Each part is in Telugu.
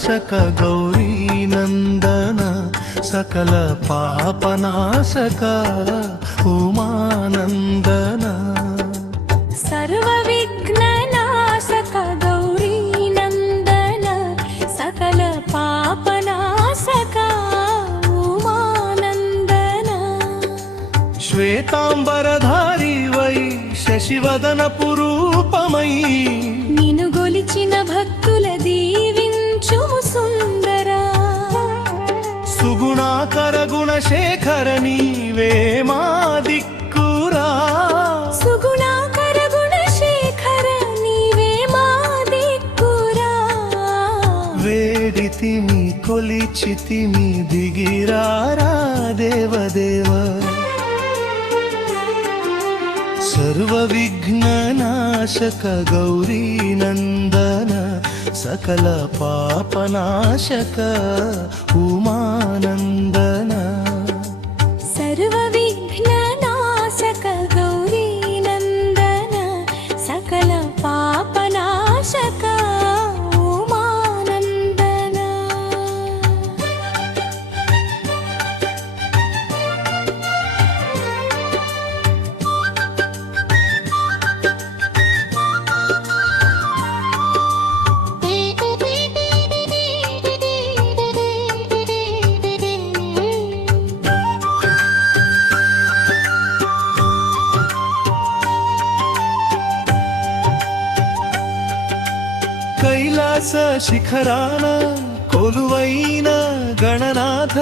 विघ्ननाशक गौरी नंदन सकल पापनाशक उमानंदन सर्व विघ्ननाशक गौरी नंदन सकल पापनाशक उमानंदन श्वेतांबरधारी वै शशिवदन पुरूपमयी నిన్ను గొలిచిన భక్తుల దీవించుము సుందరా సుగుణాకర గుణశేఖర నీవే మా దిక్కురా సుగుణాకర గుణశేఖర నీవే మా దిక్కురా వేడితిమి కొలిచితిమి దిగిరారా దేవదేవ सर्व विघ्ननाशक गौरी नंदन सकल पापनाशक उमानंदन सर्व विघ्ननाशक गौरी नंदन सकल पापनाशक उमानंदन कैलास शिखरान कोलुवैन गणनाथ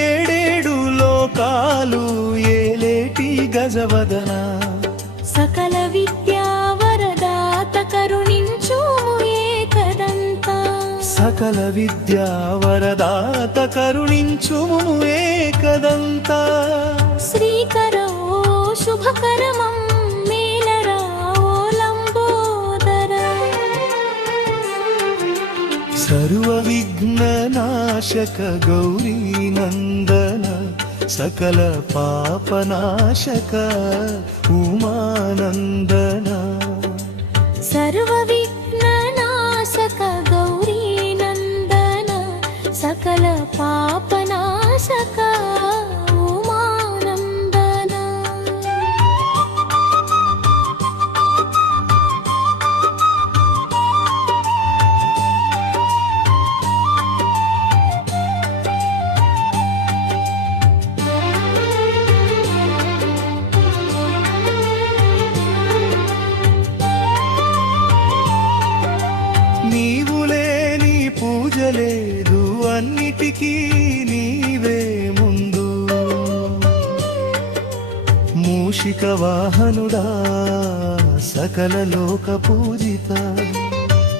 ఏడేడు లోకాలు ఏలేటి గజవదన सकल विद्या वरदात करुणिंचु एकदंत సకల విద్యా వరదాత కరుణించుము ఏకదంత श्रीकरो शुभकरमं मेलरा ओ लंबोदर सर्व विघ्ननाशक गौरी नंदन सकल पापनाशक उमानंदन सर्व विघ्ननाशक गौरी नंदन सकल पापनाशक उमानंदन నీవు లేని పూజ లేదు అన్నిటికీ నీవే ముందు మూషిక వాహనుడా సకల లోక పూజిత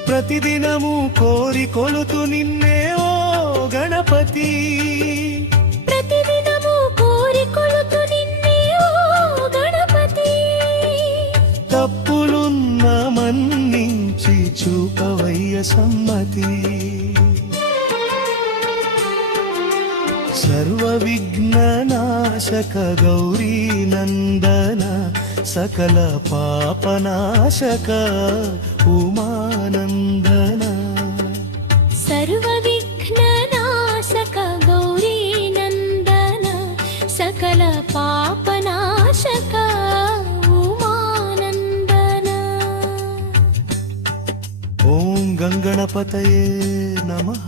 ప్రతిదినము కోరి కొలుతు నిన్నే ఓ గణపతి प्रतिदिनमु कोरिकोलुतु निन्ने ओ गणपति తప్పులున్న మన్నించి చూపవయ్య సమ్మతి सर्व विघ्ननाशक गौरी नंदन सकल पापनाशक उमानंदन सर्व विघ्ननाशक गौरी नंदन सकल पापनाशक उमानंदन ओम गंगणपतये नमः।